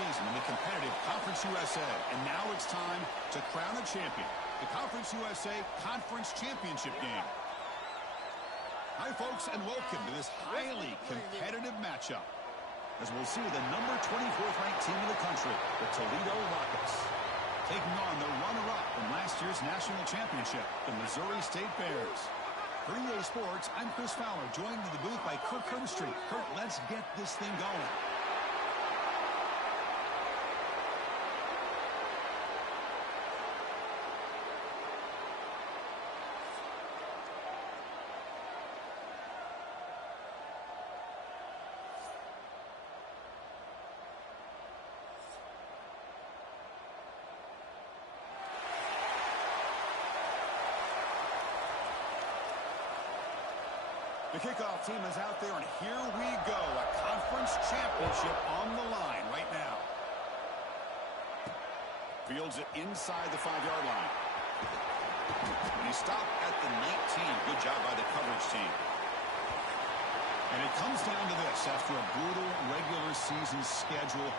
season in the competitive Conference USA. And now it's time to crown a champion. The Conference USA Conference Championship game. Hi, folks, and welcome to this highly competitive matchup, as we'll see the number 24th ranked team in the country, the Toledo Rockets, taking on the runner-up from last year's national championship, the Missouri State Bears. For EA Sports, I'm Chris Fowler, joined in the booth by Kirk Herbstreit. Kirk, let's get this thing going. The kickoff team is out there, and here we go. A conference championship on the line right now. Fields it inside the 5-yard line. And he stopped at the 19. Good job by the coverage team. And it comes down to this. After a brutal regular season schedule,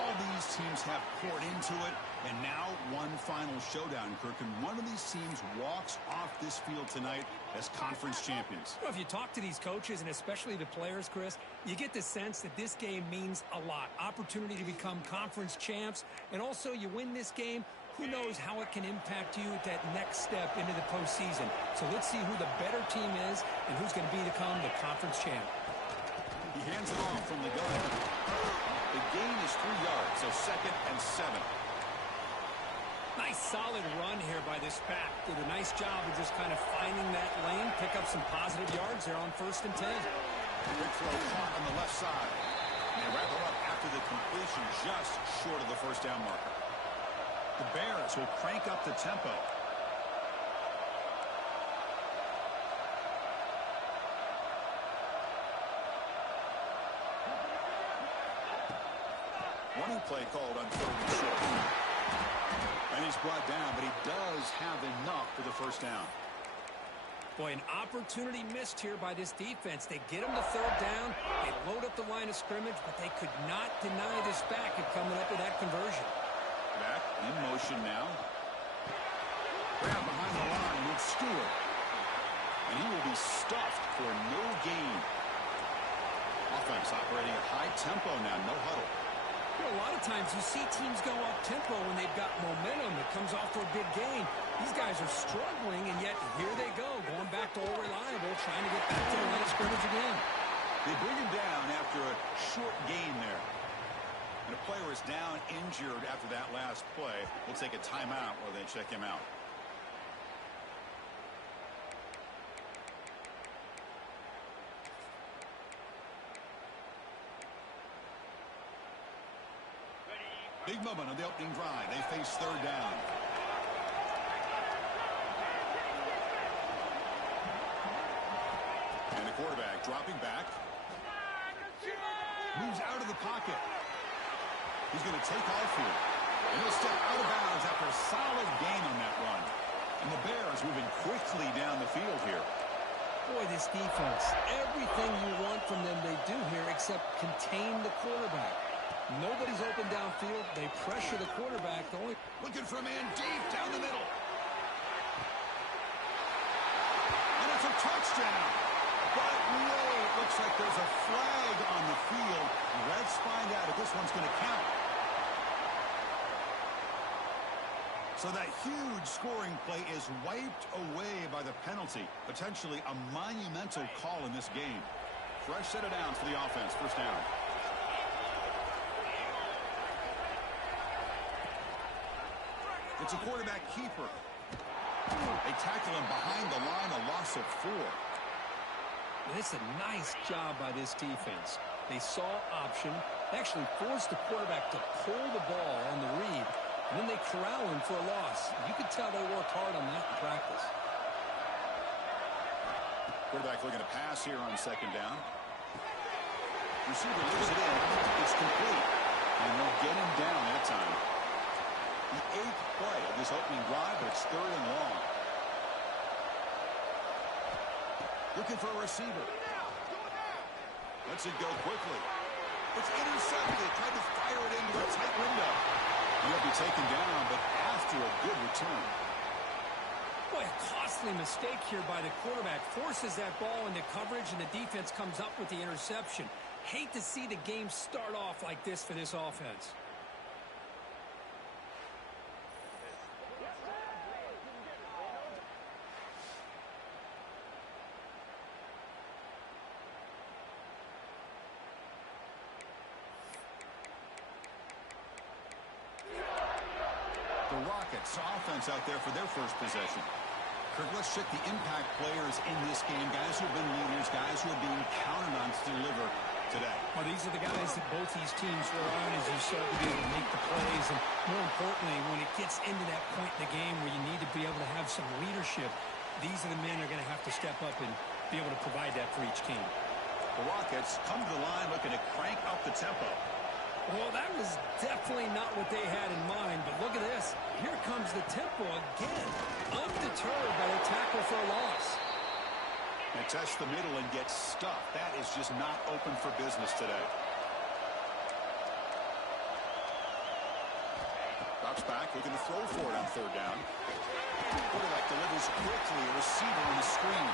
all these teams have poured into it, and now one final showdown, Kirk. And one of these teams walks off this field tonight as conference champions. Well, if you talk to these coaches, and especially the players, Chris, you get the sense that this game means a lot. Opportunity to become conference champs, and also you win this game, who knows how it can impact you at that next step into the postseason. So let's see who the better team is and who's going to become the conference champ. He hands it off from the gun. The gain is 3 yards, so 2nd and 7. Nice solid run here by this back. Did a nice job of just kind of finding that lane, pick up some positive yards there on 1st and 10. Big throw caught on the left side. And they wrap it up after the completion just short of the 1st down marker. The Bears will crank up the tempo. Running play called on 3rd and short. And he's brought down, but he does have enough for the 1st down. Boy, an opportunity missed here by this defense. They get him to 3rd down. They load up the line of scrimmage, but they could not deny this back at coming up with that conversion. Back in motion now. Grab behind the line with Stewart. And he will be stuffed for no gain. Offense operating at high tempo now, no huddle. You know, a lot of times you see teams go up-tempo when they've got momentum that comes off for a big gain. These guys are struggling, and yet here they go, going back to all reliable, trying to get back to the line of scrimmage again. They bring him down after a short gain there. And a player is down injured after that last play. We'll take a timeout while they check him out. Big moment on the opening drive. They face 3rd down. And the quarterback dropping back. Moves out of the pocket. He's going to take off here. And he'll step out of bounds after a solid gain on that run. And the Bears moving quickly down the field here. Boy, this defense, everything you want from them they do here except contain the quarterback. Nobody's open downfield. They pressure the quarterback. Looking for a man deep down the middle. And it's a touchdown. But no, it looks like there's a flag on the field. Let's find out if this one's going to count. So that huge scoring play is wiped away by the penalty. Potentially a monumental call in this game. Fresh set of downs for the offense. 1st down. It's a quarterback keeper. They tackle him behind the line, a loss of 4. And it's a nice job by this defense. They saw option, actually forced the quarterback to pull the ball on the read, and then they corral him for a loss. You could tell they worked hard on that in practice. Quarterback looking to pass here on 2nd down. Receiver leaves it in. It's complete. And they'll get him down that time. The 8th play of this opening drive, but it's 3rd and long. Looking for a receiver. Lets it go quickly. It's intercepted. Tried to fire it into a tight window. He'll be taken down, but after a good return. Boy, a costly mistake here by the quarterback. Forces that ball into coverage, and the defense comes up with the interception. Hate to see the game start off like this for this offense. The Rockets offense out there for their first possession. Kirk, let's check the impact players in this game. Guys who have been leaders, guys who are being counted on to deliver today. Well, these are the guys that both these teams were on as you start to be able to make the plays. And more importantly, when it gets into that point in the game where you need to be able to have some leadership, these are the men that are going to have to step up and be able to provide that for each team. The Rockets come to the line looking to crank up the tempo. Well, that was definitely not what they had in mind, but look at this. Here comes the tempo again, undeterred by the tackle for a loss. They test the middle and get stuffed. That is just not open for business today. Drops back, looking to throw for it on third down. Quarterback delivers quickly, a receiver on the screen.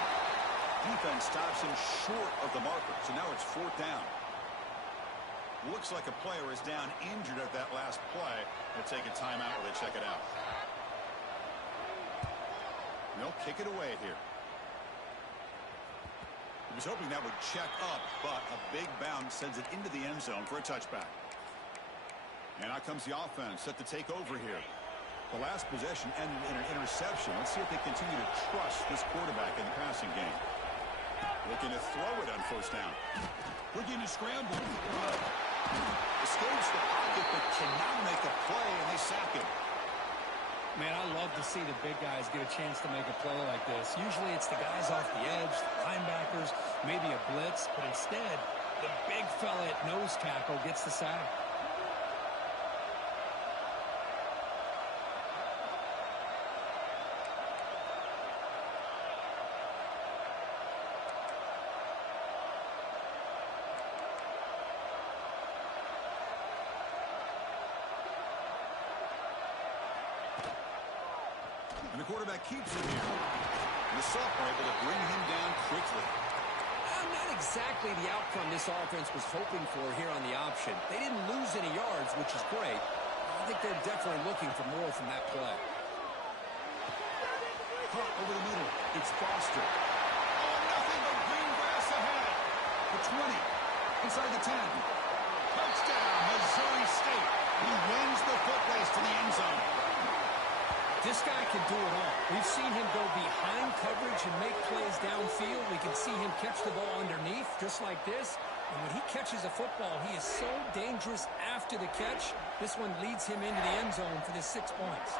Defense stops him short of the marker, so now it's fourth down. Looks like a player is down injured at that last play. They'll take a timeout where they check it out. They'll kick it away here. He was hoping that would check up, but a big bounce sends it into the end zone for a touchback. And out comes the offense set to take over here. The last possession ended in an interception. Let's see if they continue to trust this quarterback in the passing game. Looking to throw it on first down. Looking to scramble. Escapes the pocket, but cannot make a play, and they sack him. Man, I love to see the big guys get a chance to make a play like this. Usually it's the guys off the edge, the linebackers, maybe a blitz, but instead, the big fella at nose tackle gets the sack. And the quarterback keeps it here. And the sophomore able to bring him down quickly. Not exactly the outcome this offense was hoping for here on the option. They didn't lose any yards, which is great. I think they're definitely looking for more from that play. Caught over the middle. It's Foster. Oh, nothing but green grass ahead. The 20. Inside the 10. Touchdown, Missouri State. He wins the foot race to the end zone. This guy can do it all. We've seen him go behind coverage and make plays downfield. We can see him catch the ball underneath, just like this. And when he catches a football, he is so dangerous after the catch. This one leads him into the end zone for the 6 points.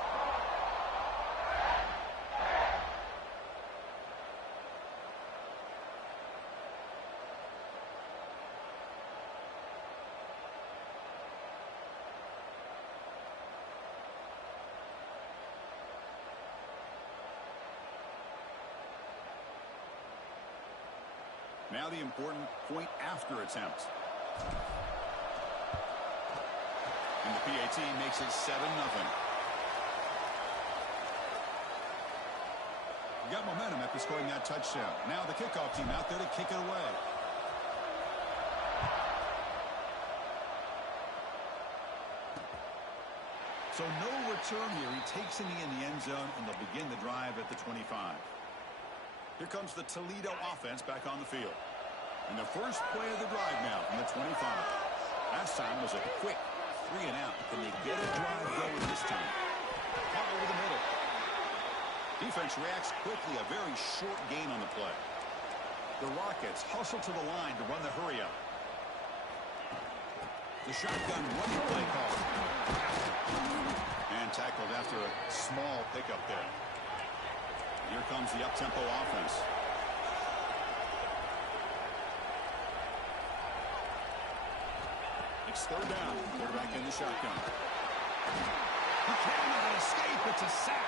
Now the important point after attempt. And the PAT makes it 7-0. You got momentum after scoring that touchdown. Now the kickoff team out there to kick it away. So no return here. He takes it in the end zone, and they'll begin the drive at the 25. Here comes the Toledo offense back on the field. And the first play of the drive now from the 25. Last time was a quick 3 and out. Can they get a drive going this time? Caught over the middle. Defense reacts quickly. A very short gain on the play. The Rockets hustle to the line to run the hurry up. The shotgun running play call. And tackled after a small pickup there. Here comes the up-tempo offense. It's third down. Quarterback in the shotgun. He cannot escape. It's a sack.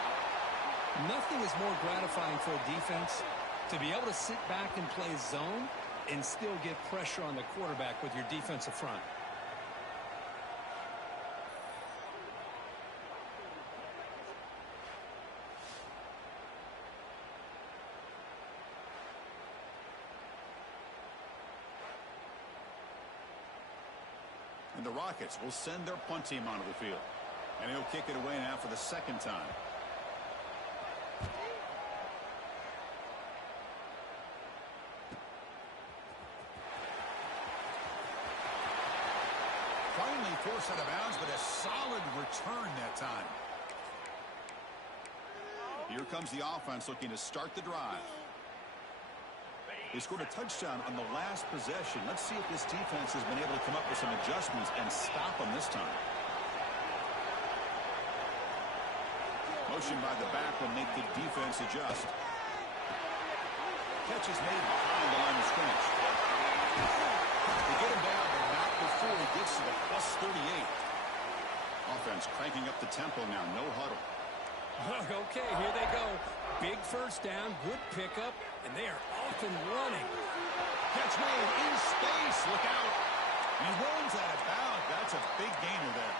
Nothing is more gratifying for a defense to be able to sit back and play zone and still get pressure on the quarterback with your defensive front. And the Rockets will send their punt team onto the field. And he'll kick it away now for the second time. Finally forced out of bounds, but a solid return that time. Here comes the offense looking to start the drive. They scored a touchdown on the last possession. Let's see if this defense has been able to come up with some adjustments and stop them this time. Motion by the back will make the defense adjust. Catch is made behind the line of scrimmage. They get him down, but not before he gets to the plus 38. Offense cranking up the tempo now. No huddle. Okay, here they go. Big first down, good pickup, and they are off and running. Catch made in space. Look out. And he runs out of bounds. That's a big gainer there.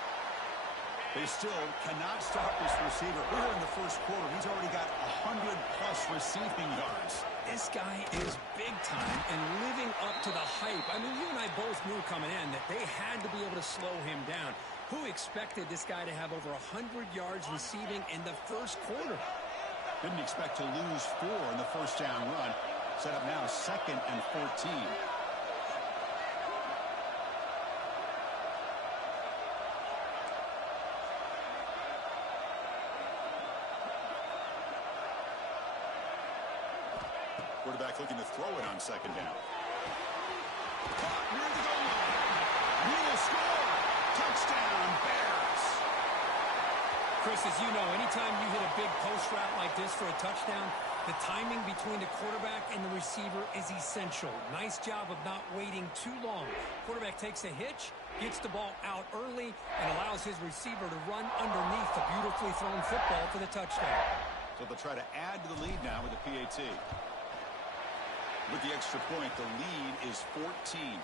They still cannot stop this receiver. Here in the first quarter, he's already got 100-plus receiving yards. This guy is big time and living up to the hype. I mean, you and I both knew coming in that they had to be able to slow him down. Who expected this guy to have over 100 yards receiving in the first quarter? Didn't expect to lose 4 in the first down run. Set up now 2nd and 14. Quarterback looking to throw it on 2nd down. Caught near the goal line. He will score. Touchdown, Bears. Chris, as you know, anytime you hit a big post route like this for a touchdown, the timing between the quarterback and the receiver is essential. Nice job of not waiting too long. Quarterback takes a hitch, gets the ball out early, and allows his receiver to run underneath the beautifully thrown football for the touchdown. So they'll try to add to the lead now with the PAT. With the extra point, the lead is 14.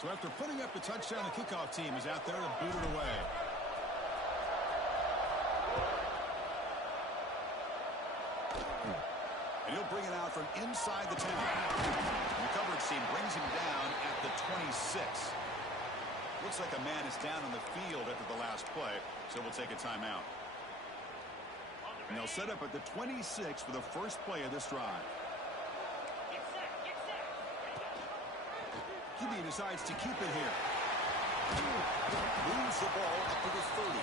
So after putting up the touchdown, the kickoff team is out there to boot it away. And he'll bring it out from inside the 10. The coverage team brings him down at the 26. Looks like a man is down on the field after the last play, so we'll take a timeout. And they'll set up at the 26 for the first play of this drive. QB decides to keep it here. Moves the ball up to the 30.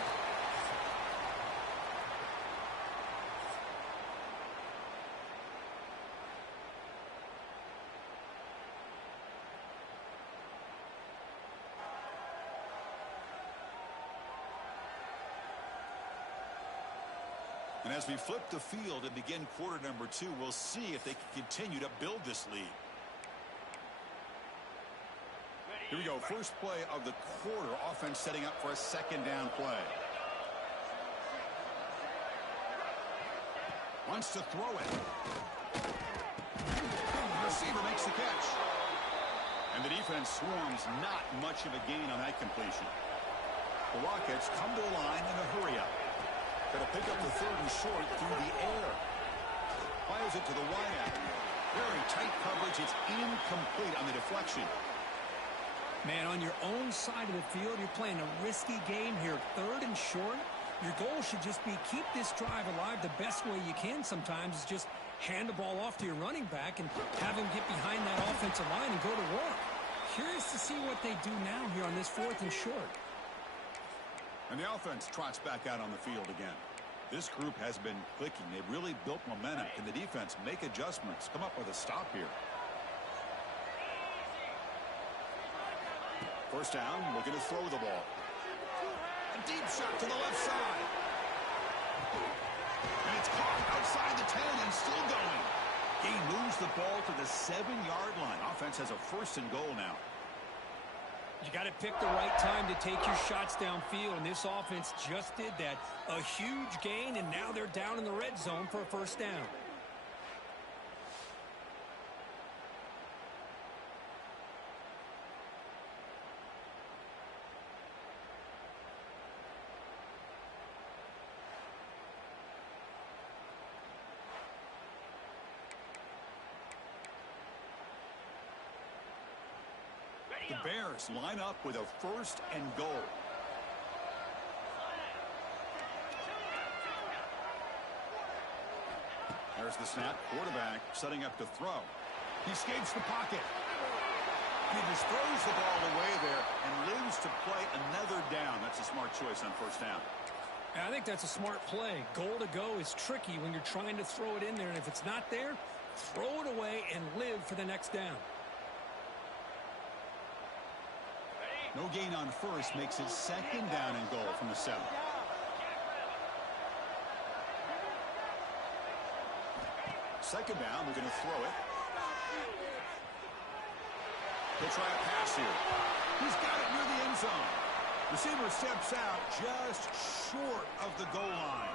And as we flip the field and begin quarter number 2, we'll see if they can continue to build this lead. Here we go. First play of the quarter. Offense setting up for a 2nd down play. Wants to throw it. Receiver makes the catch. And the defense swarms. Not much of a gain on that completion. The Rockets come to the line in a hurry-up. Got to pick up the 3rd and short through the air. Fires it to the wideout. Very tight coverage. It's incomplete on the deflection. Man, on your own side of the field, you're playing a risky game here. 3rd and short. Your goal should just be keep this drive alive the best way you can sometimes is just hand the ball off to your running back and have him get behind that offensive line and go to work. Curious to see what they do now here on this 4th and short. And the offense trots back out on the field again. This group has been clicking. They've really built momentum. Can the defense make adjustments? Come up with a stop here. First down, looking to throw the ball. A deep shot to the left side. And it's caught outside the 10 and still going. He moves the ball to the 7-yard line. Offense has a 1st and goal now. You got to pick the right time to take your shots downfield, and this offense just did that. A huge gain, and now they're down in the red zone for a 1st down. The Bears line up with a 1st and goal. There's the snap. Quarterback setting up to throw. He escapes the pocket. And he just throws the ball away there and lives to play another down. That's a smart choice on 1st down. I think that's a smart play. Goal to go is tricky when you're trying to throw it in there. And if it's not there, throw it away and live for the next down. No gain on 1st makes it 2nd down and goal from the 7. Second down, we're going to throw it. He'll try a pass here. He's got it near the end zone. Receiver steps out just short of the goal line.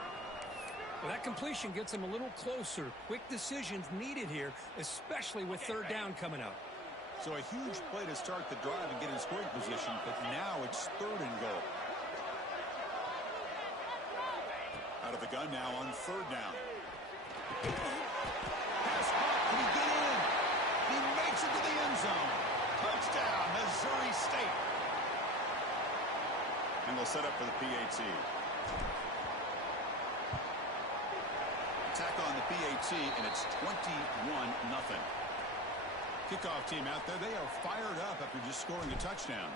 Well, that completion gets him a little closer. Quick decisions needed here, especially with 3rd down coming up. So a huge play to start the drive and get in scoring position, but now it's 3rd and goal. Out of the gun now on 3rd down. Pass caught. Can he get in? He makes it to the end zone. Touchdown, Missouri State. And we'll set up for the PAT. Attack on the PAT, and it's 21-0. Kickoff team out there, they are fired up after just scoring a touchdown.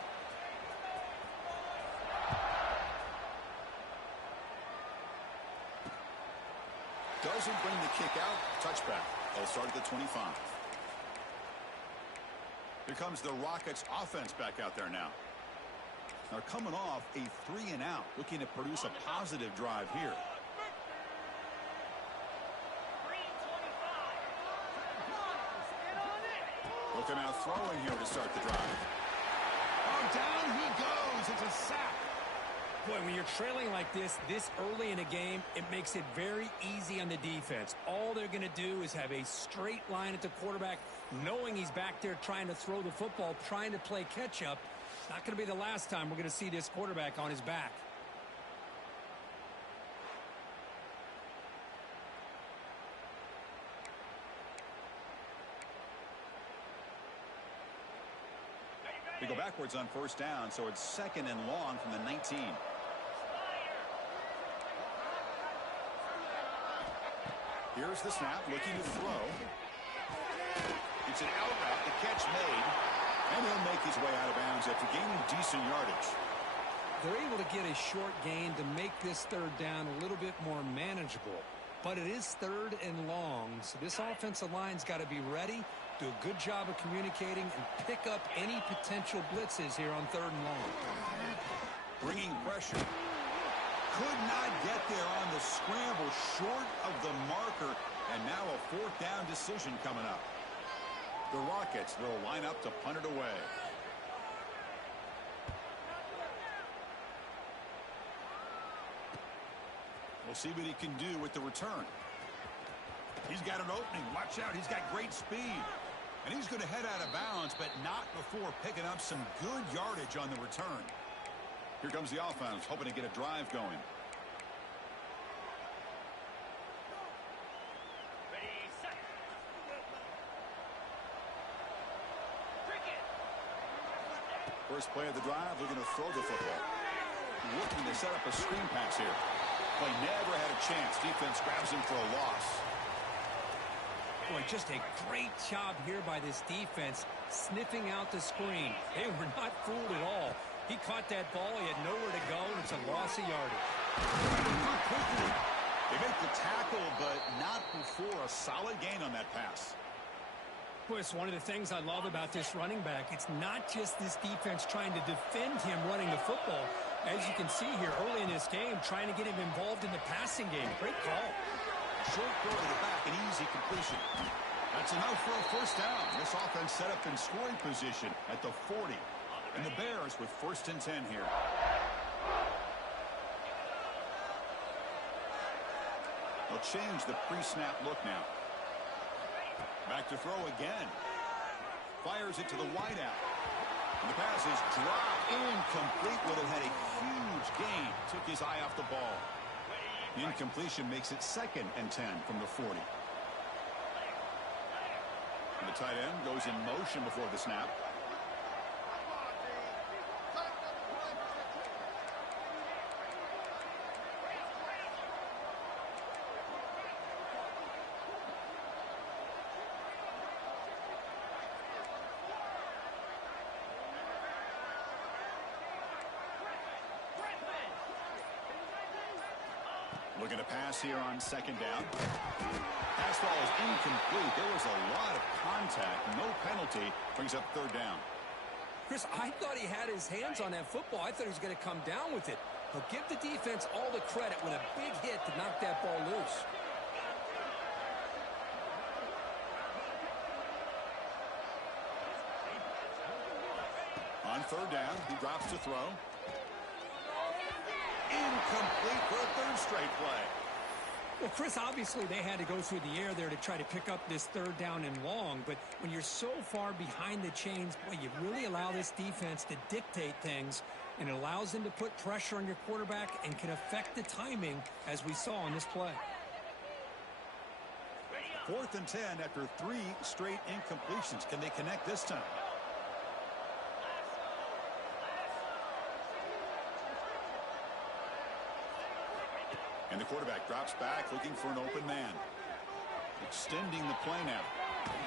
Doesn't bring the kick out. Touchback. They'll start at the 25. Here comes the Rockets offense back out there now. They're coming off a 3-and-out, looking to produce a positive drive here. Looking out throwing here to start the drive. Oh, down he goes. It's a sack. Boy, when you're trailing like this early in a game, it makes it very easy on the defense. All they're going to do is have a straight line at the quarterback, knowing he's back there trying to throw the football, trying to play catch-up. Not going to be the last time we're going to see this quarterback on his back. We go backwards on 1st down, so it's 2nd and long from the 19. Here's the snap, looking to throw. It's an out route, the catch made, and he'll make his way out of bounds after gaining decent yardage. They're able to get a short gain to make this 3rd down a little bit more manageable. But it is 3rd and long, so this offensive line's got to be ready, do a good job of communicating, and pick up any potential blitzes here on 3rd and long. Bringing pressure. Could not get there on the scramble, short of the marker, and now a 4th down decision coming up. The Rockets, they'll line up to punt it away. We'll see what he can do with the return. He's got an opening. Watch out. He's got great speed. And he's going to head out of bounds, but not before picking up some good yardage on the return. Here comes the offense, hoping to get a drive going. First play of the drive, they're going to throw the football. Looking to set up a screen pass here. Play never had a chance. Defense grabs him for a loss. Boy, just a great job here by this defense, sniffing out the screen. They were not fooled at all. He caught that ball. He had nowhere to go, and it's a loss of yardage. They make the tackle, but not before a solid gain on that pass. Boy, it's one of the things I love about this running back. It's not just this defense trying to defend him running the football. As you can see here early in this game, trying to get him involved in the passing game. Great call. Short throw to the back, an easy completion. That's enough for a 1st down. This offense set up in scoring position at the 40. And the Bears with 1st and 10 here. They'll change the pre-snap look now. Back to throw again. Fires it to the wideout. And the pass is dropped. Incomplete. Would have had a huge gain. Took his eye off the ball. The incompletion makes it 2nd and 10 from the 40. And the tight end goes in motion before the snap. Looking to pass here on second down. Pass ball is incomplete. There was a lot of contact. No penalty. Brings up third down. Chris, I thought he had his hands on that football. I thought he was going to come down with it. But give the defense all the credit with a big hit to knock that ball loose. On third down, he drops to throw. Incomplete for a third straight play. Well, Chris, obviously they had to go through the air there to try to pick up this third down and long, but when you're so far behind the chains, boy, you really allow this defense to dictate things, and it allows them to put pressure on your quarterback and can affect the timing, as we saw on this play. 4th and 10 after 3 straight incompletions. Can they connect this time? And the quarterback drops back, looking for an open man. Extending the play now.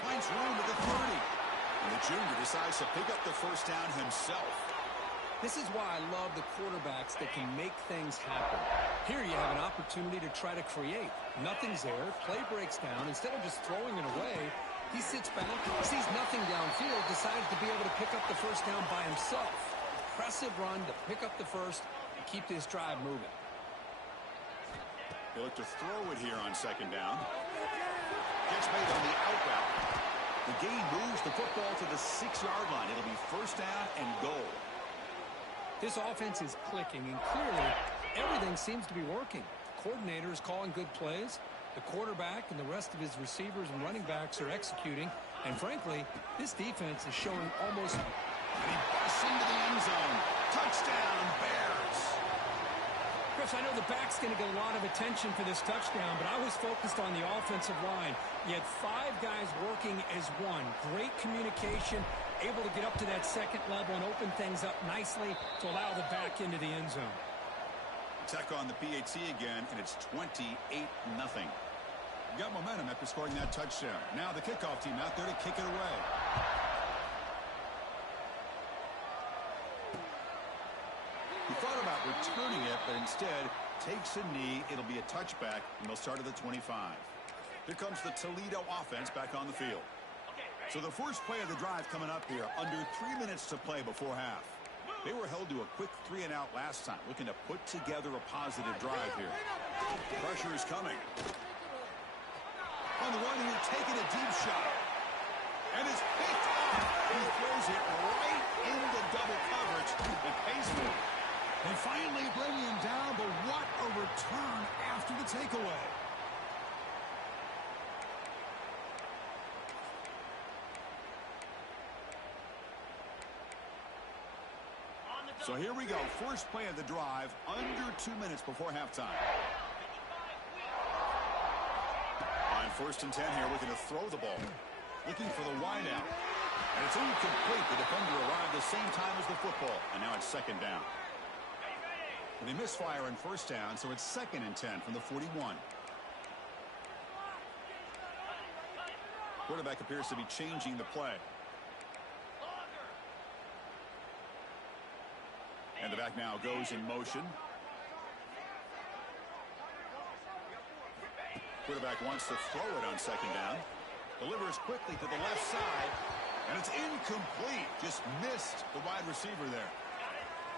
Finds room at the 30. And the junior decides to pick up the first down himself. This is why I love the quarterbacks that can make things happen. Here you have an opportunity to try to create. Nothing's there. Play breaks down. Instead of just throwing it away, he sits back, sees nothing downfield, decides to be able to pick up the first down by himself. Impressive run to pick up the first and keep this drive moving. They look to throw it here on second down. Gets made on the out route. The gain moves the football to the 6-yard line. It'll be first down and goal. This offense is clicking, and clearly everything seems to be working. The coordinator is calling good plays. The quarterback and the rest of his receivers and running backs are executing. And frankly, this defense is showing almost... And he busts into the end zone. Touchdown, Bears. Chris, I know the back's going to get a lot of attention for this touchdown, but I was focused on the offensive line. You had 5 guys working as one. Great communication, able to get up to that second level and open things up nicely to allow the back into the end zone. Tech on the PAT again, and it's 28-0. Got momentum after scoring that touchdown. Now the kickoff team out there to kick it away. He thought about returning it, but instead takes a knee. It'll be a touchback, and they'll start at the 25. Here comes the Toledo offense back on the field. So the first play of the drive coming up here, under 3 minutes to play before half. They were held to a quick 3-and-out last time, looking to put together a positive drive here. Pressure is coming. On the run here, taking a deep shot. And it's picked off. He throws it right into double coverage. It pays for it. They finally bring him down, but what a return after the takeaway. So here we go. First play of the drive, under 2 minutes before halftime. On 1st and 10 here, looking to throw the ball. Looking for the wideout. And it's incomplete. The defender arrived the same time as the football. And now it's second down. And they misfire on first down, so it's 2nd and 10 from the 41. Quarterback appears to be changing the play. And the back now goes in motion. Quarterback wants to throw it on second down. Delivers quickly to the left side. And it's incomplete. Just missed the wide receiver there.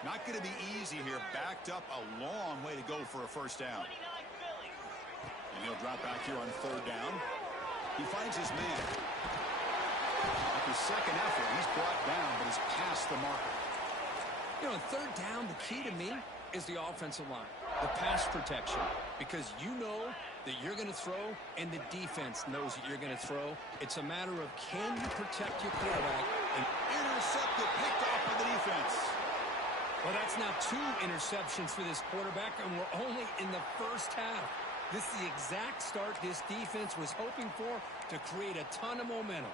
Not going to be easy here. Backed up a long way to go for a first down. And he'll drop back here on third down. He finds his man. After second effort, he's brought down, but he's past the marker. You know, third down, the key to me is the offensive line, the pass protection, because you know that you're going to throw and the defense knows that you're going to throw. It's a matter of can you protect your quarterback and intercepted, picked off by the defense. Well, that's now 2 interceptions for this quarterback, and we're only in the first half. This is the exact start this defense was hoping for to create a ton of momentum.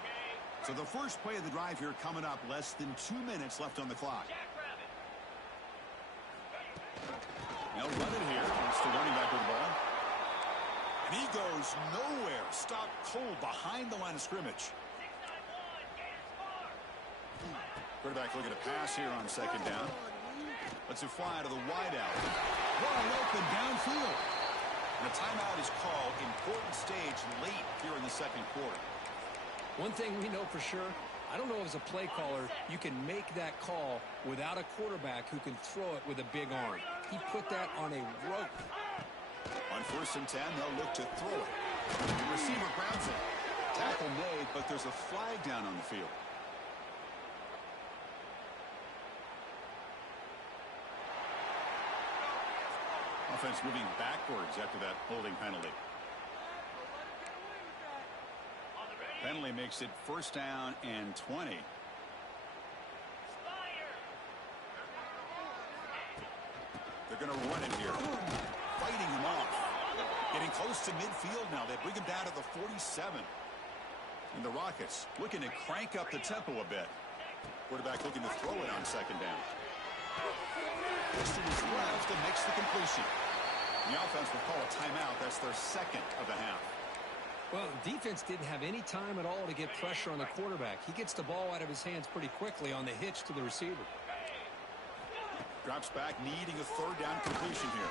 So the first play of the drive here coming up, less than 2 minutes left on the clock. They'll run it here. It's the running back with the ball. And he goes nowhere. Stopped cold behind the line of scrimmage. Quarterback looking to pass here on second down. Lets it fly to the wideout. Wide open downfield. his call. Important stage late here in the second quarter. One thing we know for sure, I don't know as a play caller, you can make that call without a quarterback who can throw it with a big arm. He put that on a rope. On 1st and 10, they'll look to throw it. The receiver grabs it. Tackle made, but there's a flag down on the field. Offense moving backwards after that holding penalty. Penalty makes it 1st down and 20. They're going to run it here. Fighting him off. Getting close to midfield now. They bring him down to the 47. And the Rockets looking to crank up the tempo a bit. Quarterback looking to throw it on 2nd down. Looks to his left and makes the completion. The offense will call a timeout. That's their 2nd of the half. Well, the defense didn't have any time at all to get pressure on the quarterback. He gets the ball out of his hands pretty quickly on the hitch to the receiver. Drops back, needing a 3rd down completion here.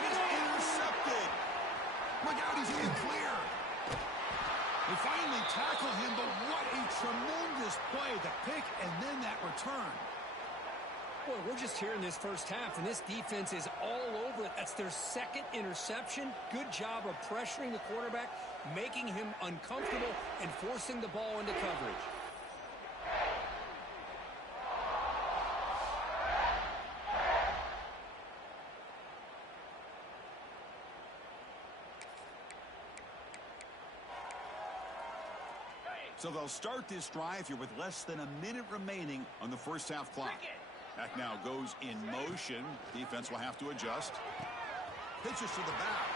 And he's intercepted. Look out, he's in the clear. They finally tackle him, but what a tremendous play. The pick and then that return. Boy, we're just here in this first half, and this defense is all over it. That's their 2nd interception. Good job of pressuring the quarterback, making him uncomfortable, and forcing the ball into coverage. So they'll start this drive here with less than a minute remaining on the 1st half clock. Back now goes in motion. Defense will have to adjust. Pitches to the back.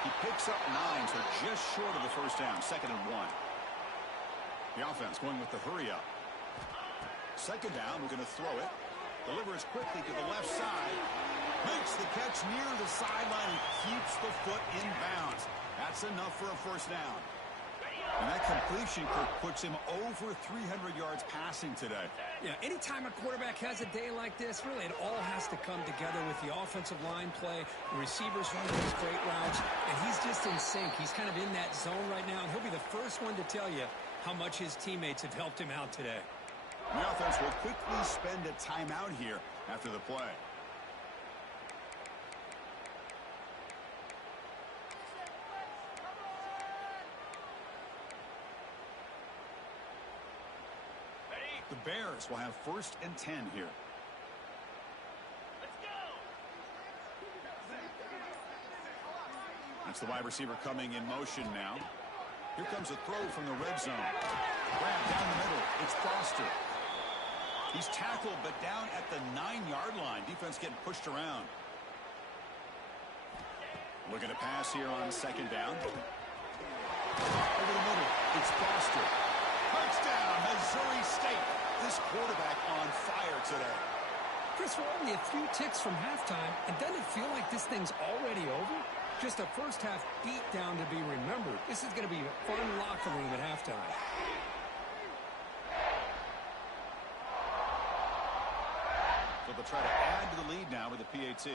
He picks up 9, so just short of the 1st down. 2nd and 1. The offense going with the hurry up. 2nd down, we're going to throw it. Delivers quickly to the left side. Makes the catch near the sideline and keeps the foot in bounds. That's enough for a 1st down. And that completion puts him over 300 yards passing today. Yeah, anytime a quarterback has a day like this, really it all has to come together with the offensive line play, the receivers running these great routes, and he's just in sync. He's kind of in that zone right now, and he'll be the first one to tell you how much his teammates have helped him out today. The offense will quickly spend a timeout here after the play. The Bears will have 1st and 10 here. Let's go. That's the wide receiver coming in motion now. Here comes a throw from the red zone. Grab down the middle. It's Foster. He's tackled, but down at the 9-yard line. Defense getting pushed around. Looking to pass here on 2nd down. Over the middle. It's Foster. Touchdown, Missouri State. This quarterback on fire today. Chris, we're only a few ticks from halftime, and doesn't it feel like this thing's already over? Just a first half beat down to be remembered. This is going to be a fun locker room at halftime. So they'll try to add to the lead now with the PAT.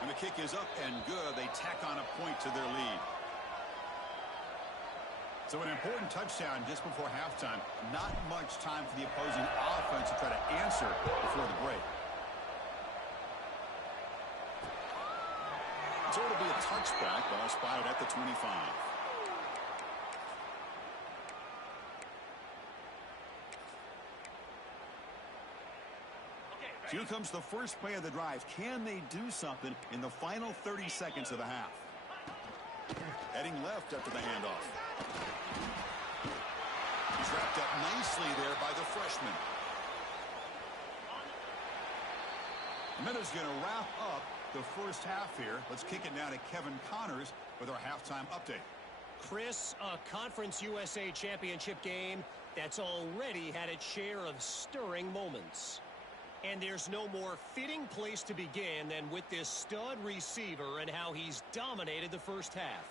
And the kick is up and good. They tack on a point to their lead. So an important touchdown just before halftime. Not much time for the opposing offense to try to answer before the break. So it'll be a touchback. Ball spotted at the 25. Here comes the first play of the drive. Can they do something in the final 30 seconds of the half? Heading left after the handoff. He's wrapped up nicely there by the freshman. And that is going to wrap up the first half here. Let's kick it now to Kevin Connors with our halftime update. Chris, a Conference USA championship game that's already had its share of stirring moments. And there's no more fitting place to begin than with this stud receiver and how he's dominated the first half.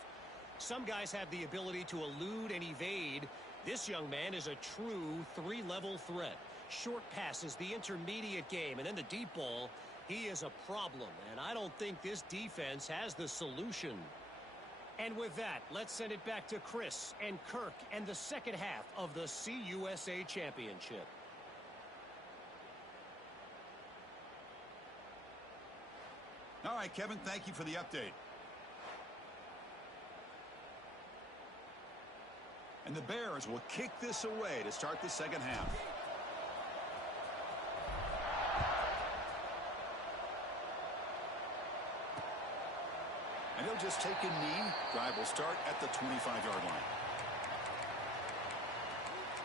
Some guys have the ability to elude and evade. This young man is a true three-level threat. short passes, the intermediate game, and then the deep ball, he is a problem, and I don't think this defense has the solution. And with that, let's send it back to Chris and Kirk and the second half of the CUSA Championship. All right, Kevin, thank you for the update. And the Bears will kick this away to start the second half. And he'll just take a knee. Drive will start at the 25-yard line.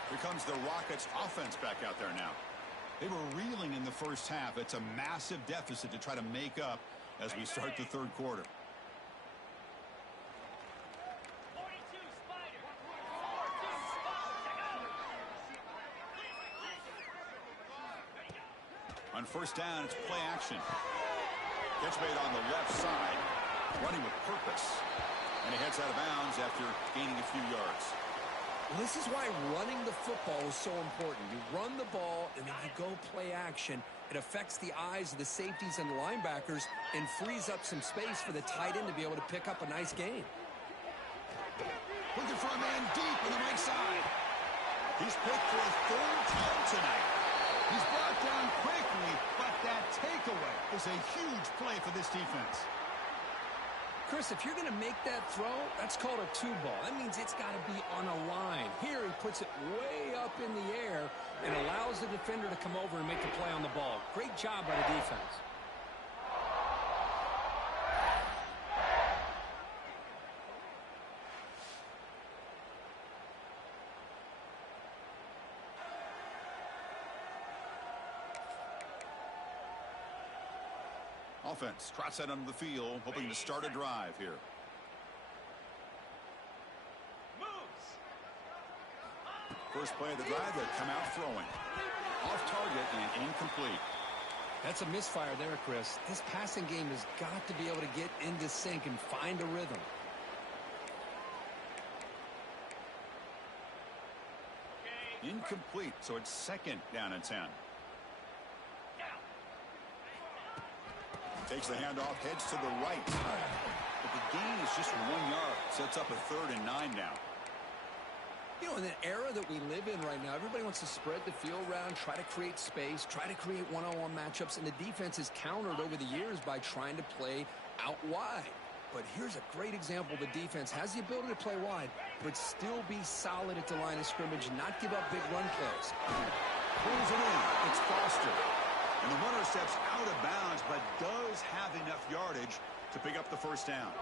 Here comes the Rockets offense back out there now. They were reeling in the first half. It's a massive deficit to try to make up as we start the third quarter. On first down, it's play action. Catch made on the left side, running with purpose. And he heads out of bounds after gaining a few yards. Well, this is why running the football is so important. You run the ball, and then you go play action. It affects the eyes of the safeties and the linebackers and frees up some space for the tight end to be able to pick up a nice gain. Looking for a man deep on the right side. He's picked for a third time tonight. He's brought down quickly, but that takeaway is a huge play for this defense. Chris, if you're going to make that throw, that's called a two ball. That means it's got to be on a line. Here he puts it way up in the air and allows the defender to come over and make the play on the ball. Great job by the defense. Offense trots out onto the field, hoping to start a drive here. First play of the drive, they come out throwing. Off target and incomplete. That's a misfire there, Chris. This passing game has got to be able to get into sync and find a rhythm. Incomplete, so it's second down and 10. Takes the handoff, heads to the right. But the gain is just 1 yard. Sets up a 3rd and 9 now. You know, in the era that we live in right now, everybody wants to spread the field around, try to create space, try to create one-on-one matchups, and the defense has countered over the years by trying to play out wide. But here's a great example. The defense has the ability to play wide, but still be solid at the line of scrimmage, not give up big run plays. Pulls it in. It's Foster. And the runner steps out of bounds, but does have enough yardage to pick up the first down.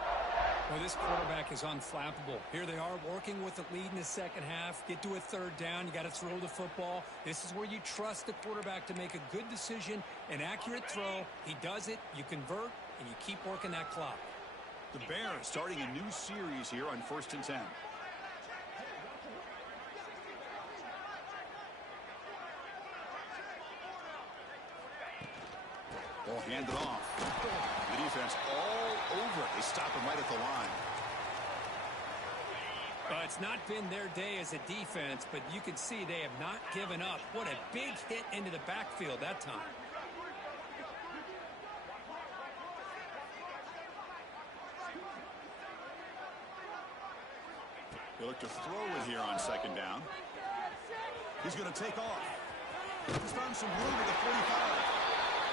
Well, this quarterback is unflappable. Here they are working with the lead in the second half. Get to a third down. You got to throw the football. This is where you trust the quarterback to make a good decision, an accurate throw. He does it, you convert, and you keep working that clock. The Bears starting a new series here on 1st and 10. Ball handed off. The defense all over it. They stop him right at the line. It's not been their day as a defense, but you can see they have not given up. What a big hit into the backfield that time. They look to throw it here on second down. He's going to take off. He's found some room at the 45.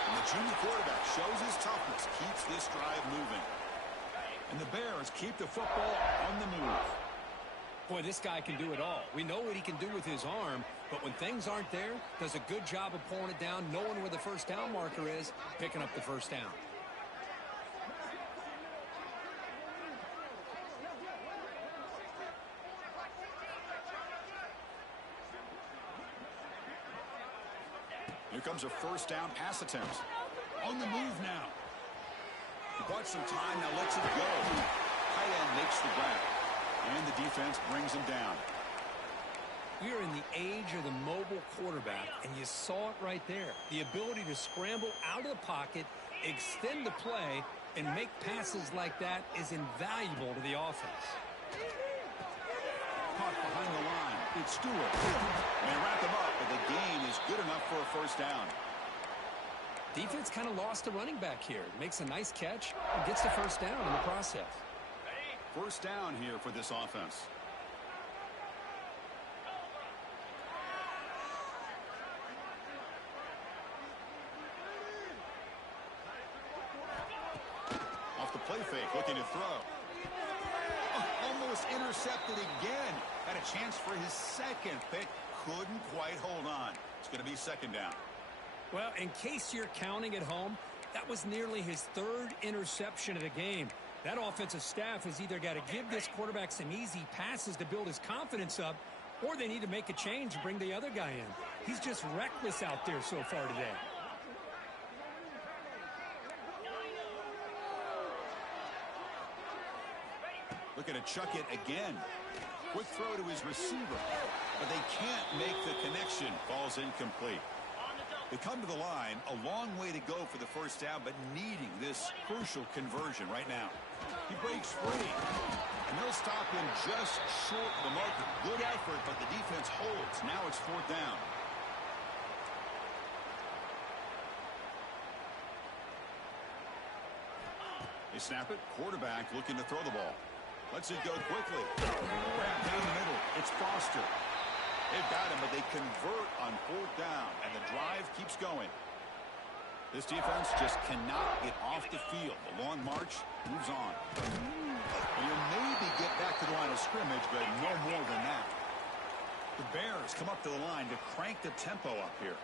And the junior quarterback shows his toughness, keeps this drive moving. And the Bears keep the football on the move. Boy, this guy can do it all. We know what he can do with his arm, but when things aren't there, does a good job of pulling it down, knowing where the first down marker is, picking up the first down. Here comes a first down pass attempt. On the move now. He bought some time, now lets it go. Tight end makes the grab. And the defense brings him down. We are in the age of the mobile quarterback, and you saw it right there. The ability to scramble out of the pocket, extend the play, and make passes like that is invaluable to the offense. Caught behind the line. It's Stewart. They wrap him up, but the gain is good enough for a first down. Defense kind of lost a running back here. Makes a nice catch and gets the first down in the process. First down here for this offense. Off the play fake, looking to throw. Oh, almost intercepted again. Had a chance for his second pick. Couldn't quite hold on. It's going to be second down. Well, in case you're counting at home, that was nearly his third interception of the game. That offensive staff has either got to give this quarterback some easy passes to build his confidence up, or they need to make a change and bring the other guy in. He's just reckless out there so far today. Looking to chuck it again. Quick throw to his receiver, but they can't make the connection. Ball's incomplete. They come to the line, a long way to go for the first down, but needing this crucial conversion right now. He breaks free, and they'll stop him just short of the marker. Good effort, but the defense holds. Now it's fourth down. They snap it. Quarterback looking to throw the ball. Lets it go quickly. Wrapped down the middle. It's Foster. They've got him, but they convert on fourth down, and the drive keeps going. This defense just cannot get off the field. The long march moves on. And you'll maybe get back to the line of scrimmage, but no more than that. The Bears come up to the line to crank the tempo up here.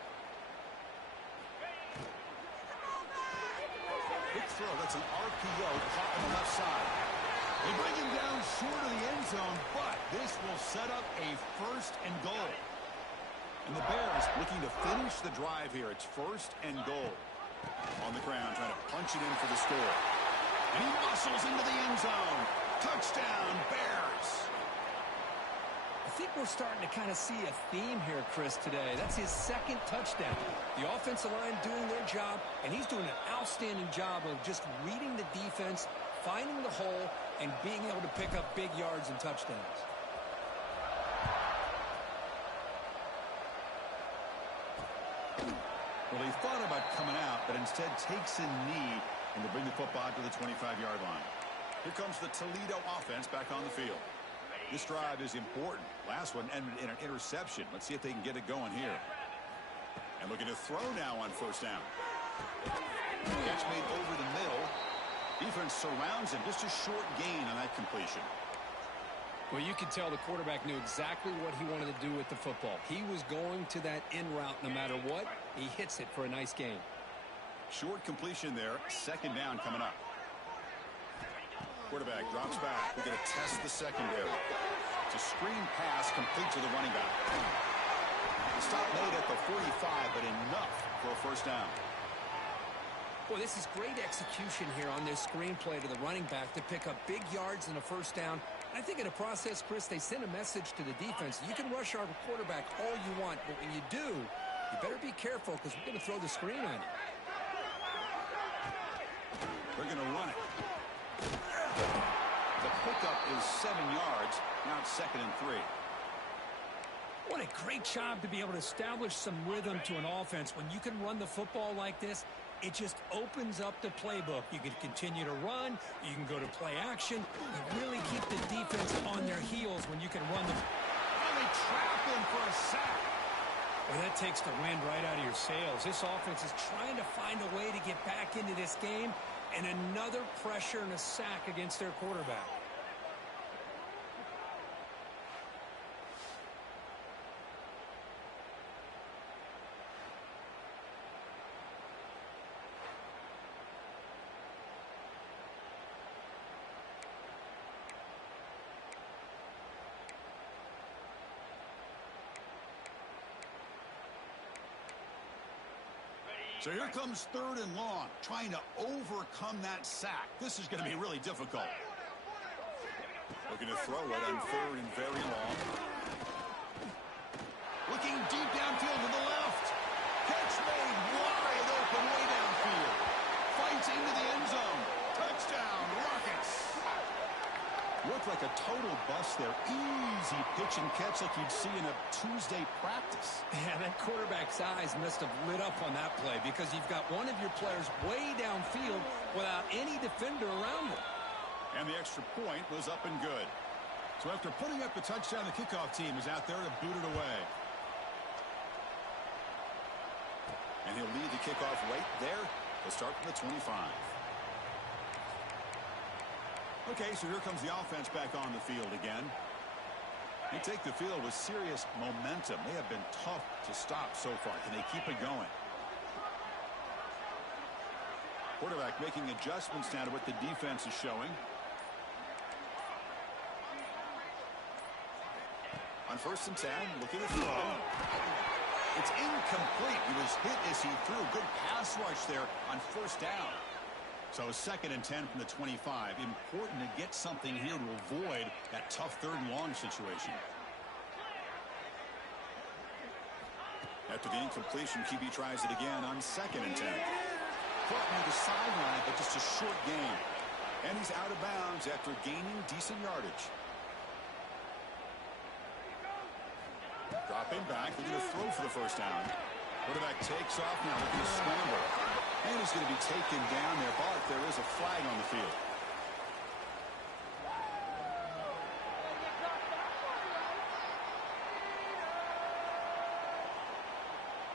Quick throw. That's an RPO caught on the left side. They bring him down short of the end zone, but this will set up a first and goal. And the Bears looking to finish the drive here. It's first and goal. On the ground, trying to punch it in for the score. And he muscles into the end zone. Touchdown, Bears. I think we're starting to kind of see a theme here, Chris, today. That's his second touchdown. The offensive line doing their job, and he's doing an outstanding job of just reading the defense, finding the hole, and being able to pick up big yards and touchdowns. Well, he thought about coming out, but instead takes a knee and to bring the football to the 25-yard line. Here comes the Toledo offense back on the field. This drive is important. Last one ended in an interception. Let's see if they can get it going here. And looking to throw now on first down. Catch made over the middle. Defense surrounds him. Just a short gain on that completion. Well, you could tell the quarterback knew exactly what he wanted to do with the football. He was going to that in route no matter what. He hits it for a nice gain. Short completion there. Second down coming up. Quarterback drops back. We're going to test the secondary. It's a screen pass complete to the running back. The stop made at the 45, but enough for a first down. Well, this is great execution here on this screenplay to the running back to pick up big yards and a first down. I think in the process, Chris, they send a message to the defense. You can rush our quarterback all you want, but when you do, you better be careful because we're going to throw the screen on you. They're going to run it. The pickup is 7 yards. Now it's second and 3. What a great job to be able to establish some rhythm to an offense. When you can run the football like this, it just opens up the playbook. You can continue to run. You can go to play action. You really keep the defense on their heels when you can run them. And they trap him for a sack. Well, that takes the wind right out of your sails. This offense is trying to find a way to get back into this game, and another pressure and a sack against their quarterback. So here comes third and long, trying to overcome that sack. This is going to be really difficult. Looking to throw it on third and very long. Looking deep downfield to the left. Catch made wide open way downfield. Fights into the end zone. Touchdown, Rockets. What looked like a total bust there. Easy pitch and catch like you'd see in a Tuesday practice. Yeah, that quarterback's eyes must have lit up on that play because you've got one of your players way downfield without any defender around him. And the extra point was up and good. So after putting up the touchdown, the kickoff team is out there to boot it away. And he'll lead the kickoff right there to start from the 25. Okay, so here comes the offense back on the field again. They take the field with serious momentum. They have been tough to stop so far. Can they keep it going? Quarterback making adjustments now to what the defense is showing. On 1st and 10, looking to throw. It's incomplete. He was hit as he threw. Good pass rush there on 1st down. So 2nd and 10 from the 25. Important to get something here to avoid that tough 3rd and long situation. After the incompletion, QB tries it again on 2nd and 10. Caught near the sideline, but just a short gain. And he's out of bounds after gaining decent yardage. Dropping back, looking to throw for the 1st down. Quarterback takes off now, looking to scramble. And he's going to be taken down there, but there is a flag on the field.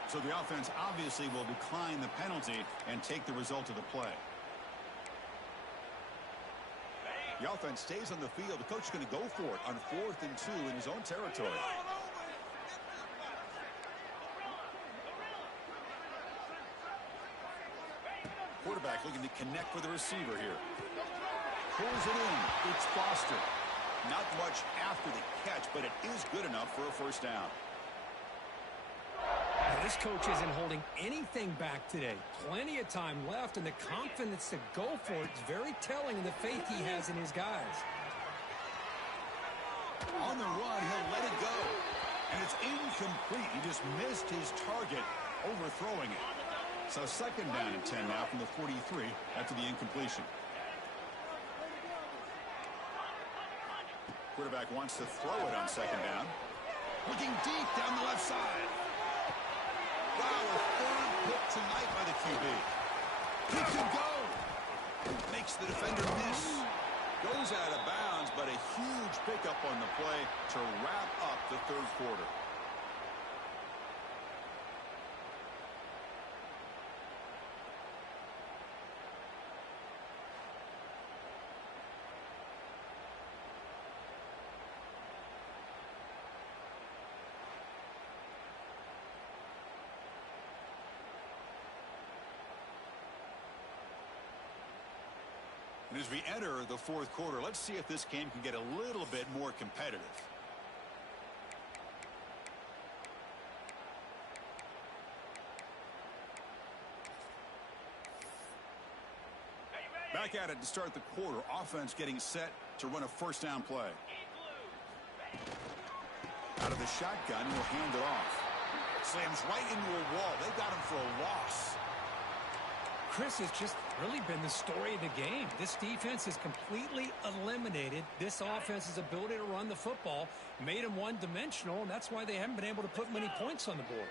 So the offense obviously will decline the penalty and take the result of the play. The offense stays on the field. The coach is going to go for it on 4th and 2 in his own territory. Quarterback looking to connect with the receiver here. Pulls it in. It's Foster. Not much after the catch, but it is good enough for a 1st down. Now, this coach isn't holding anything back today. Plenty of time left, and the confidence to go for it is very telling in the faith he has in his guys. On the run, he'll let it go. And it's incomplete. He just missed his target, overthrowing it. So 2nd down and 10 now from the 43 after the incompletion. Quarterback wants to throw it on 2nd down. Looking deep down the left side. Wow, a 3rd pick tonight by the QB. He could go. Makes the defender miss. Goes out of bounds, but a huge pickup on the play to wrap up the 3rd quarter. And as we enter the 4th quarter, let's see if this game can get a little bit more competitive. Back at it to start the quarter. Offense getting set to run a 1st down play. Out of the shotgun, will hand it off. Slams right into a wall. They got him for a loss. Chris, has just really been the story of the game. This defense has completely eliminated this offense's ability to run the football, made them one-dimensional, and that's why they haven't been able to put many points on the board.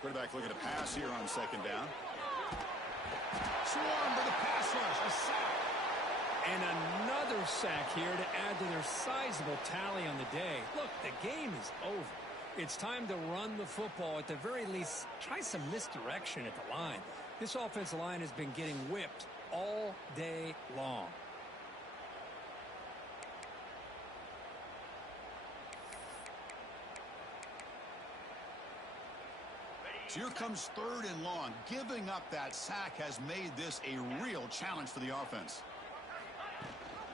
Quarterback looking to pass here on 2nd down. Swarmed by the pass rush. A sack. And another sack here to add to their sizable tally on the day. Look, the game is over. It's time to run the football. At the very least, try some misdirection at the line. This offensive line has been getting whipped all day long. So here comes 3rd and long. Giving up that sack has made this a real challenge for the offense.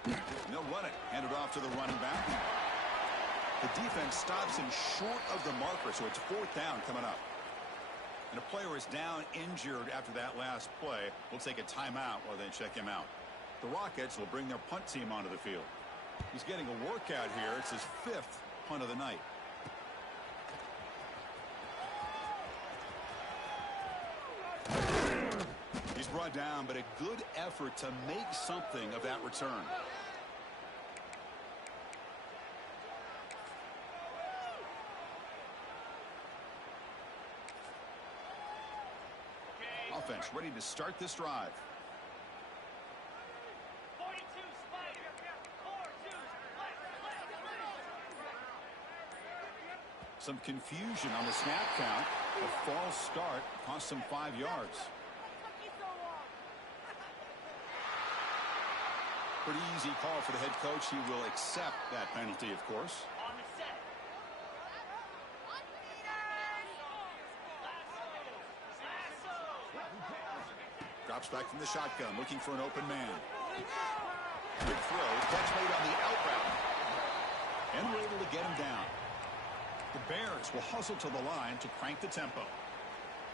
They'll run it. Hand it off to the running back. The defense stops him short of the marker, so it's 4th down coming up. And a player is down injured after that last play. We'll take a timeout while they check him out. The Rockets will bring their punt team onto the field. He's getting a workout here. It's his 5th punt of the night. He's brought down, but a good effort to make something of that return. Offense ready to start this drive. Some confusion on the snap count. A false start cost them 5 yards. Pretty easy call for the head coach. He will accept that penalty, of course. Drops back from the shotgun, looking for an open man. Big throw, catch made on the out route. And we're able to get him down. The Bears will hustle to the line to crank the tempo.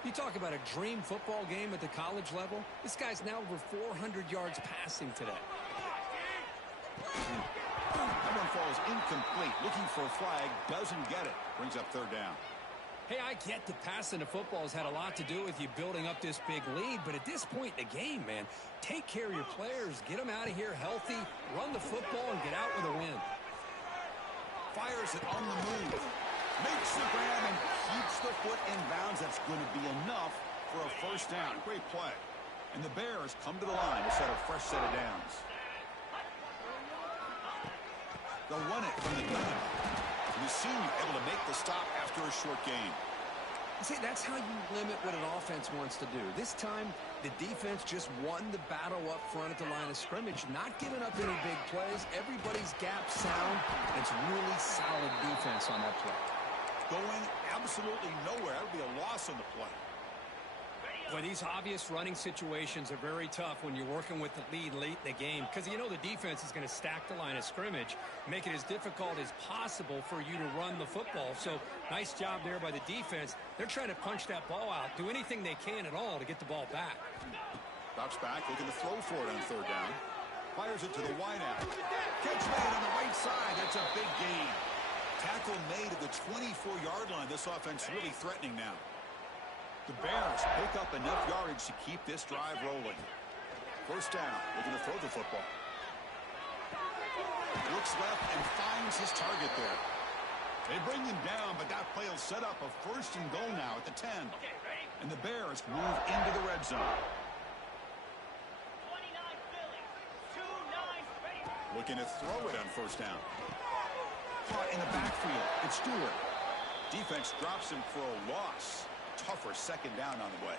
You talk about a dream football game at the college level. This guy's now over 400 yards passing today. That one falls incomplete. Looking for a flag, doesn't get it. Brings up third down. Hey, I get the passing of football has had a lot to do with you building up this big lead, but at this point in the game, man, take care of your players, get them out of here healthy, run the football, and get out with a win. Fires it on the move. Makes the grab and keeps the foot in bounds. That's going to be enough for a first down. Great play. And the Bears come to the line to set a fresh set of downs. They'll run it from the gun. The senior able to make the stop after a short gain. See, that's how you limit what an offense wants to do. This time, the defense just won the battle up front at the line of scrimmage, not giving up any big plays. Everybody's gap sound. It's really solid defense on that play. Going absolutely nowhere. That would be a loss on the play. Well, these obvious running situations are very tough when you're working with the lead late in the game because you know the defense is going to stack the line of scrimmage, make it as difficult as possible for you to run the football. So nice job there by the defense. They're trying to punch that ball out, do anything they can at all to get the ball back. Drops back, looking to throw for it on third down. Fires it to the wideout. Catch made on the right side. That's a big gain. Tackle made at the 24-yard line. This offense really threatening now. The Bears pick up enough yardage to keep this drive rolling. First down, looking to throw the football. Looks left and finds his target there. They bring him down, but that play will set up a first and goal now at the 10. And the Bears move into the red zone. Looking to throw it on first down. Caught in the backfield. It's Stewart. Defense drops him for a loss. Tougher second down on the way.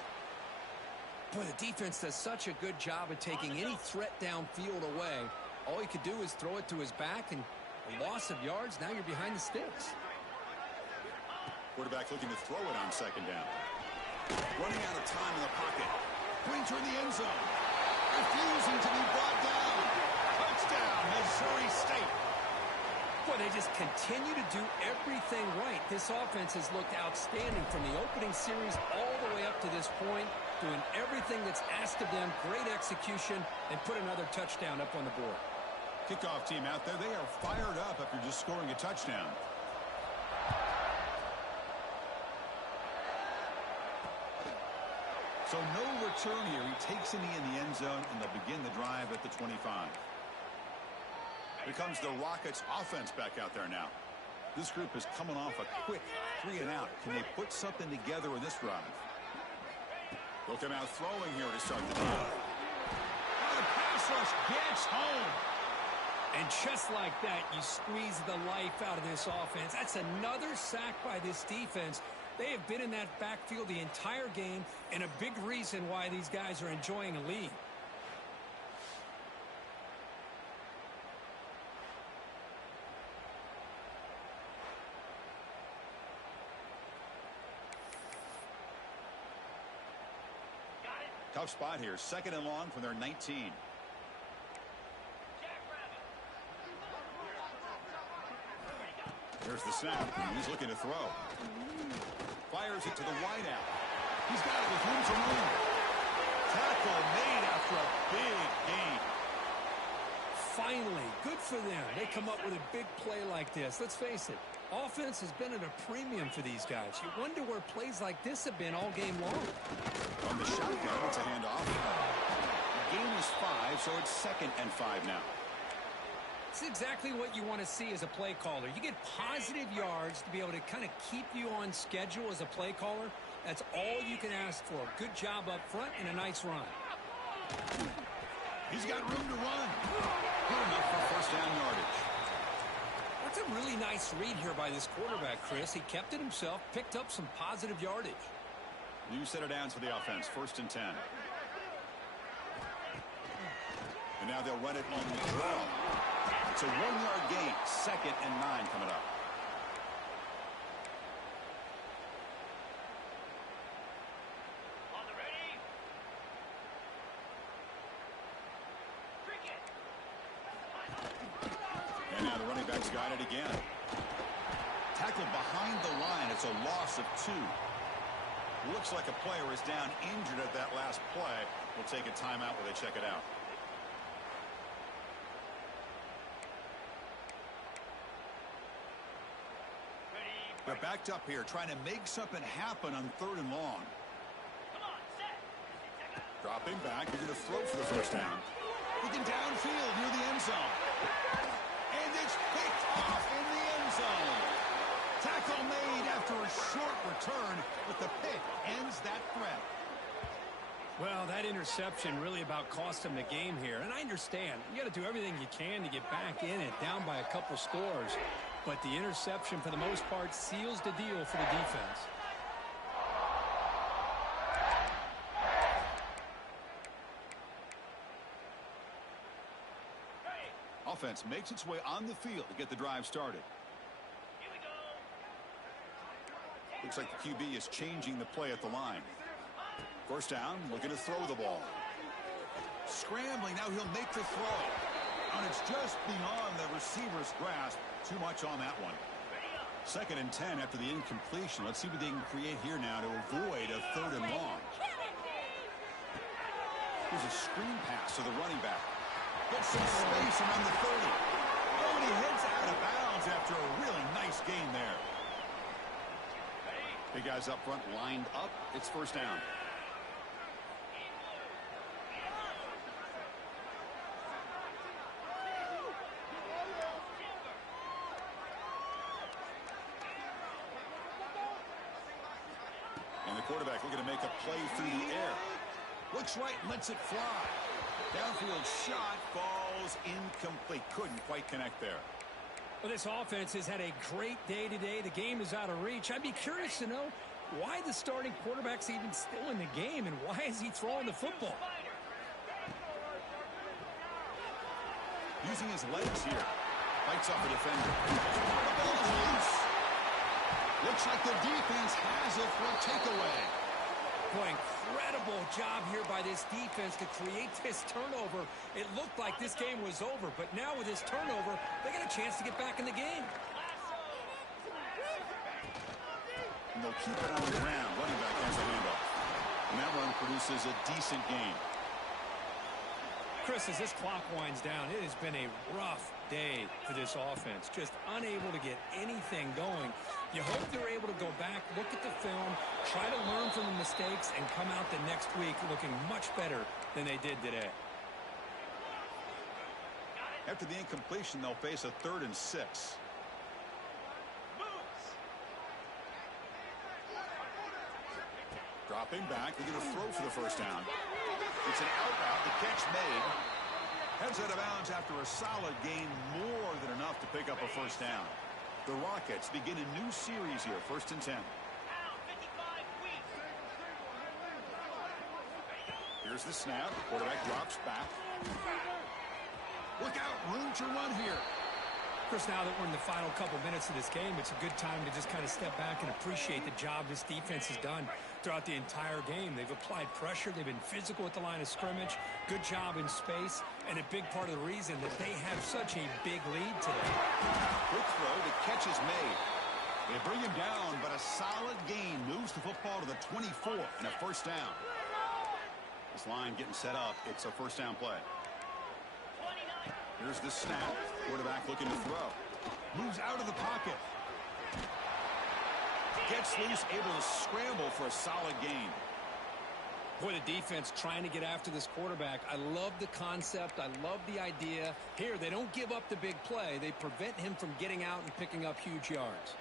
Boy, the defense does such a good job of taking any threat downfield away. All he could do is throw it to his back, and a loss of yards, now you're behind the sticks. Quarterback looking to throw it on second down. Running out of time in the pocket. Pointer in the end zone. Refusing to be brought down. Touchdown, Missouri State. Boy, they just continue to do everything right. This offense has looked outstanding from the opening series all the way up to this point, doing everything that's asked of them, great execution, and put another touchdown up on the board. Kickoff team out there, they are fired up after just scoring a touchdown. So no return here. He takes it in the end zone, and they'll begin the drive at the 25. Here comes the Rockets offense back out there now. This group is coming off a quick 3 and out. Can they put something together in this drive? They'll come out throwing here to start the drive. The pass rush gets home. And just like that, you squeeze the life out of this offense. That's another sack by this defense. They have been in that backfield the entire game, and a big reason why these guys are enjoying a lead. Tough spot here. Second and long from their 19. There's the snap. He's looking to throw. Fires it to the wideout. He's got it with room to move. Tackle made after a big gain. Finally, good for them. They come up with a big play like this. Let's face it, Offense has been at a premium for these guys. You wonder where plays like this have been all game long. On the shotgun, it's a handoff. Game is 5, so it's 2nd and 5 now. It's exactly what you want to see as a play caller. You get positive yards to be able to kind of keep you on schedule as a play caller. That's all you can ask for. Good job up front and a nice run. He's got room to run. Good enough for first down yardage. That's a really nice read here by this quarterback, Chris. He kept it himself, picked up some positive yardage. New set of downs for the offense. 1st and 10. And now they'll run it on the draw. It's a 1-yard gain. 2nd and 9 coming up. And now the running back's got it again. Tackled behind the line. It's a loss of 2. Looks like a player is down injured at that last play. We'll take a timeout where they check it out. They're backed up here trying to make something happen on 3rd and long. Dropping back. He's going to throw for the first down. Looking downfield near the end zone. And it's picked off in the end zone. Tackle made after a short return, but the pick ends that threat. Well, that interception really about cost him the game here. And I understand. You got to do everything you can to get back in it, down by a couple scores. But the interception, for the most part, seals the deal for the defense. Offense makes its way on the field to get the drive started. Looks like the QB is changing the play at the line. First down, looking to throw the ball. Scrambling, now he'll make the throw. And it's just beyond the receiver's grasp. Too much on that one. 2nd and 10 after the incompletion. Let's see what they can create here now to avoid a 3rd and long. Here's a screen pass to the running back. Gets some space around the 30. Oh, and he heads out of bounds after a really nice gain there. Big guys up front lined up. It's first down. And the quarterback looking to make a play through the air. Looks right, lets it fly. Downfield shot falls incomplete. Couldn't quite connect there. Well, this offense has had a great day today. The game is out of reach. I'd be curious to know why the starting quarterback's even still in the game and why is he throwing the football? Using his legs here. Fights off a defender. The ball is loose. Looks like the defense has it for a takeaway. Boy, incredible job here by this defense to create this turnover. It looked like this game was over, but now with this turnover, they got a chance to get back in the game. And they'll keep it on the ground. Running back has a handoff. And that run produces a decent gain. Chris, as this clock winds down, it has been a rough day for this offense. Just unable to get anything going. You hope they're able to go back, look at the film, try to learn from the mistakes, and come out the next week looking much better than they did today. After the incompletion, they'll face a 3rd and 6. Dropping back, they're going to throw for the first down. It's an out route, the catch made. Heads out of bounds after a solid gain, more than enough to pick up a first down. The Rockets begin a new series here, 1st and 10. Here's the snap. Quarterback drops back. Look out, room to run here. Chris, now that we're in the final couple minutes of this game, it's a good time to just kind of step back and appreciate the job this defense has done throughout the entire game. They've applied pressure. They've been physical at the line of scrimmage. Good job in space, and a big part of the reason that they have such a big lead today. Quick throw, the catch is made. They bring him down, but a solid gain moves the football to the 24 and a first down. This line getting set up. It's a first down play. Here's the snap. Quarterback looking to throw. Moves out of the pocket. Gets loose, able to scramble for a solid gain. Boy, the defense trying to get after this quarterback. I love the concept. I love the idea. Here, they don't give up the big play. They prevent him from getting out and picking up huge yards.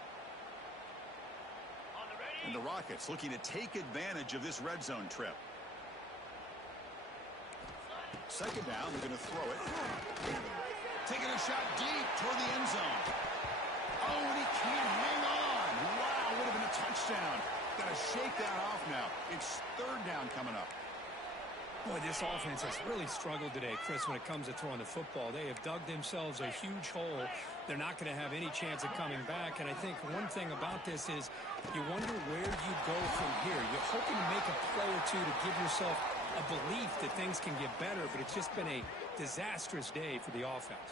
And the Rockets looking to take advantage of this red zone trip. Second down, they're going to throw it. Taking a shot deep toward the end zone. Oh, and he can't hang on. Wow, would have been a touchdown. Got to shake that off now. It's third down coming up. Boy, this offense has really struggled today, Chris, when it comes to throwing the football. They have dug themselves a huge hole. They're not going to have any chance of coming back. And I think one thing about this is you wonder where you go from here. You're hoping to make a play or two to give yourself a belief that things can get better, but it's just been a disastrous day for the offense.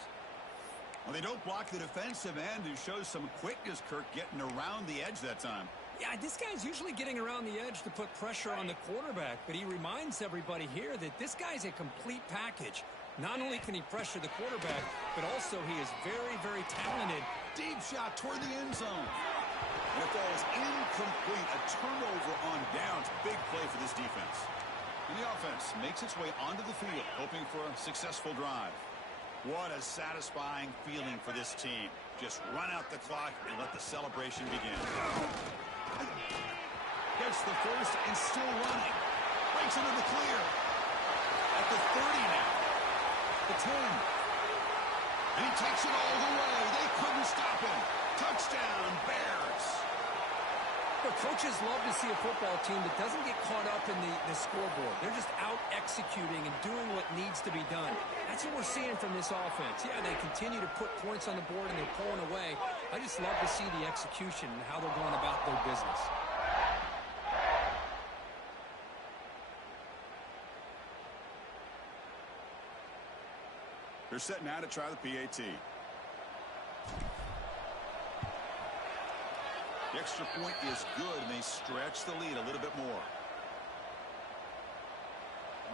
Well, they don't block the defensive end, who shows some quickness, Kirk, getting around the edge that time. Yeah, this guy's usually getting around the edge to put pressure on the quarterback, but he reminds everybody here that this guy's a complete package. Not only can he pressure the quarterback, but also he is very, very talented. Deep shot toward the end zone. And it falls incomplete. A turnover on downs. Big play for this defense. And the offense makes its way onto the field, hoping for a successful drive. What a satisfying feeling for this team. Just run out the clock and let the celebration begin. Gets the first and still running. Breaks into the clear. At the 30 now. The 10. And he takes it all the way. They couldn't stop him. Touchdown, Bears. But coaches love to see a football team that doesn't get caught up in the scoreboard. They're just out executing and doing what needs to be done. That's what we're seeing from this offense. Yeah, they continue to put points on the board and they're pulling away. I just love to see the execution and how they're going about their business. They're set now to try the PAT. The extra point is good, and they stretch the lead a little bit more.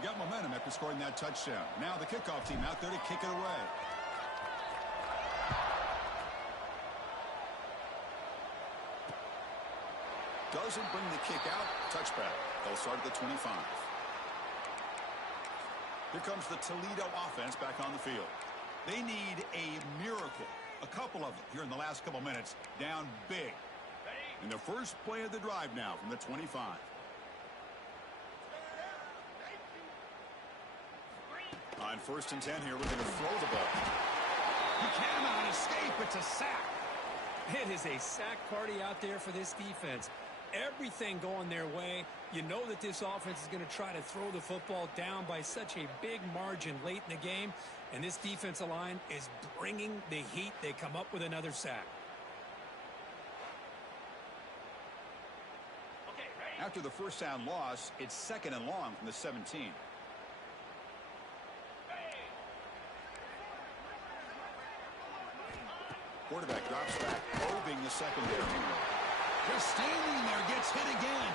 Got momentum after scoring that touchdown. Now the kickoff team out there to kick it away. Doesn't bring the kick out. Touchback. They'll start at the 25. Here comes the Toledo offense back on the field. They need a miracle. A couple of them here in the last couple minutes. Down big. And the first play of the drive now from the 25. On first and 10 here, we're going to throw the ball. He cannot escape. It's a sack. It is a sack party out there for this defense. Everything going their way. You know that this offense is going to try to throw the football down by such a big margin late in the game. And this defensive line is bringing the heat. They come up with another sack. After the first down loss, it's second and long from the 17. Quarterback drops back, probing the secondary. Just standing there, gets hit again.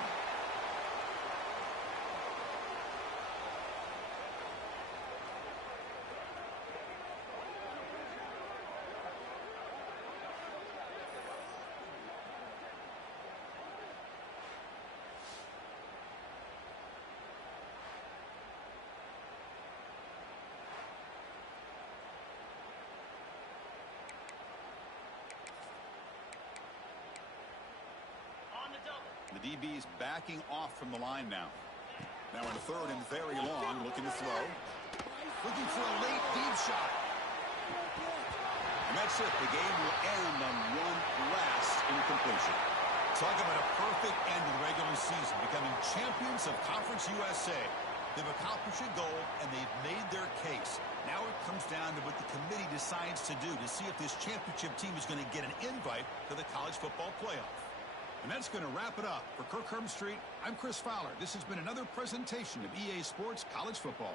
The DB's backing off from the line now. Now in third and very long, looking to throw. Looking for a late deep shot. And that's it. The game will end on one last incompletion. Talk about a perfect end to the regular season, becoming champions of Conference USA. They've accomplished a goal, and they've made their case. Now it comes down to what the committee decides to do to see if this championship team is going to get an invite to the college football playoff. And that's going to wrap it up. For Kirk Street, I'm Chris Fowler. This has been another presentation of EA Sports College Football.